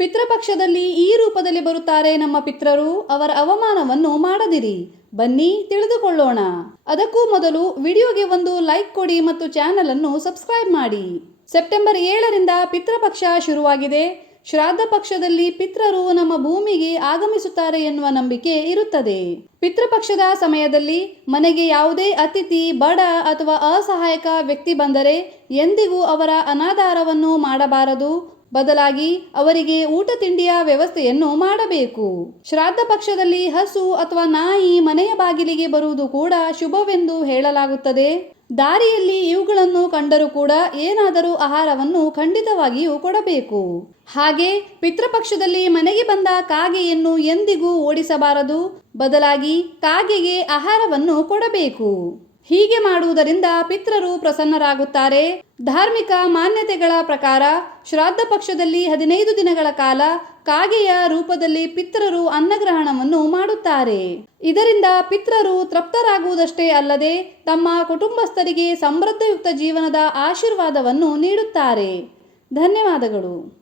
ಪಿತೃಪಕ್ಷದಲ್ಲಿ ಈ ರೂಪದಲ್ಲಿ ಬರುತ್ತಾರೆ ನಮ್ಮ ಪಿತ್ರರು ಅವರ ಅವಮಾನವನ್ನು ಮಾಡದಿರಿ. ಬನ್ನಿ ತಿಳಿದುಕೊಳ್ಳೋಣ. ಅದಕ್ಕೂ ಮೊದಲು ವಿಡಿಯೋಗೆ ಒಂದು ಲೈಕ್ ಕೊಡಿ ಮತ್ತು ಚಾನೆಲ್ ಅನ್ನು ಸಬ್ಸ್ಕ್ರೈಬ್ ಮಾಡಿ. ಸೆಪ್ಟೆಂಬರ್ ಏಳರಿಂದ ಪಿತೃಪಕ್ಷ ಶುರುವಾಗಿದೆ. ಶ್ರಾದ್ದ ಪಕ್ಷದಲ್ಲಿ ಪಿತ್ರರು ನಮ್ಮ ಭೂಮಿಗೆ ಆಗಮಿಸುತ್ತಾರೆ ಎನ್ನುವ ನಂಬಿಕೆ ಇರುತ್ತದೆ. ಪಿತೃಪಕ್ಷದ ಸಮಯದಲ್ಲಿ ಮನೆಗೆ ಯಾವುದೇ ಅತಿಥಿ, ಬಡ ಅಥವಾ ಅಸಹಾಯಕ ವ್ಯಕ್ತಿ ಬಂದರೆ ಎಂದಿಗೂ ಅವರ ಅನಾದಾರವನ್ನು ಮಾಡಬಾರದು. ಬದಲಾಗಿ ಅವರಿಗೆ ಊಟ ತಿಂಡಿಯ ವ್ಯವಸ್ಥೆಯನ್ನು ಮಾಡಬೇಕು. ಶ್ರಾದ್ದ ಪಕ್ಷದಲ್ಲಿ ಹಸು ಅಥವಾ ನಾಯಿ ಮನೆಯ ಬಾಗಿಲಿಗೆ ಬರುವುದು ಕೂಡ ಶುಭವೆಂದು ಹೇಳಲಾಗುತ್ತದೆ. ದಾರಿಯಲ್ಲಿ ಇವುಗಳನ್ನು ಕಂಡರೂ ಕೂಡ ಏನಾದರೂ ಆಹಾರವನ್ನು ಖಂಡಿತವಾಗಿಯೂ ಕೊಡಬೇಕು. ಹಾಗೆ ಪಿತೃಪಕ್ಷದಲ್ಲಿ ಮನೆಗೆ ಬಂದ ಕಾಗೆಯನ್ನು ಎಂದಿಗೂ ಓಡಿಸಬಾರದು. ಬದಲಾಗಿ ಕಾಗೆಗೆ ಆಹಾರವನ್ನು ಕೊಡಬೇಕು. ಹೀಗೆ ಮಾಡುವುದರಿಂದ ಪಿತೃರು ಪ್ರಸನ್ನರಾಗುತ್ತಾರೆ. ಧಾರ್ಮಿಕ ಮಾನ್ಯತೆಗಳ ಪ್ರಕಾರ ಶ್ರಾದ್ದ ಪಕ್ಷದಲ್ಲಿ ಹದಿನೈದು ದಿನಗಳ ಕಾಲ ಕಾಗೆಯ ರೂಪದಲ್ಲಿ ಪಿತೃರು ಅನ್ನಗ್ರಹಣವನ್ನು ಮಾಡುತ್ತಾರೆ. ಇದರಿಂದ ಪಿತೃರು ತೃಪ್ತರಾಗುವುದಷ್ಟೇ ಅಲ್ಲದೆ ತಮ್ಮ ಕುಟುಂಬಸ್ಥರಿಗೆ ಸಮೃದ್ಧಯುಕ್ತ ಜೀವನದ ಆಶೀರ್ವಾದವನ್ನು ನೀಡುತ್ತಾರೆ. ಧನ್ಯವಾದಗಳು.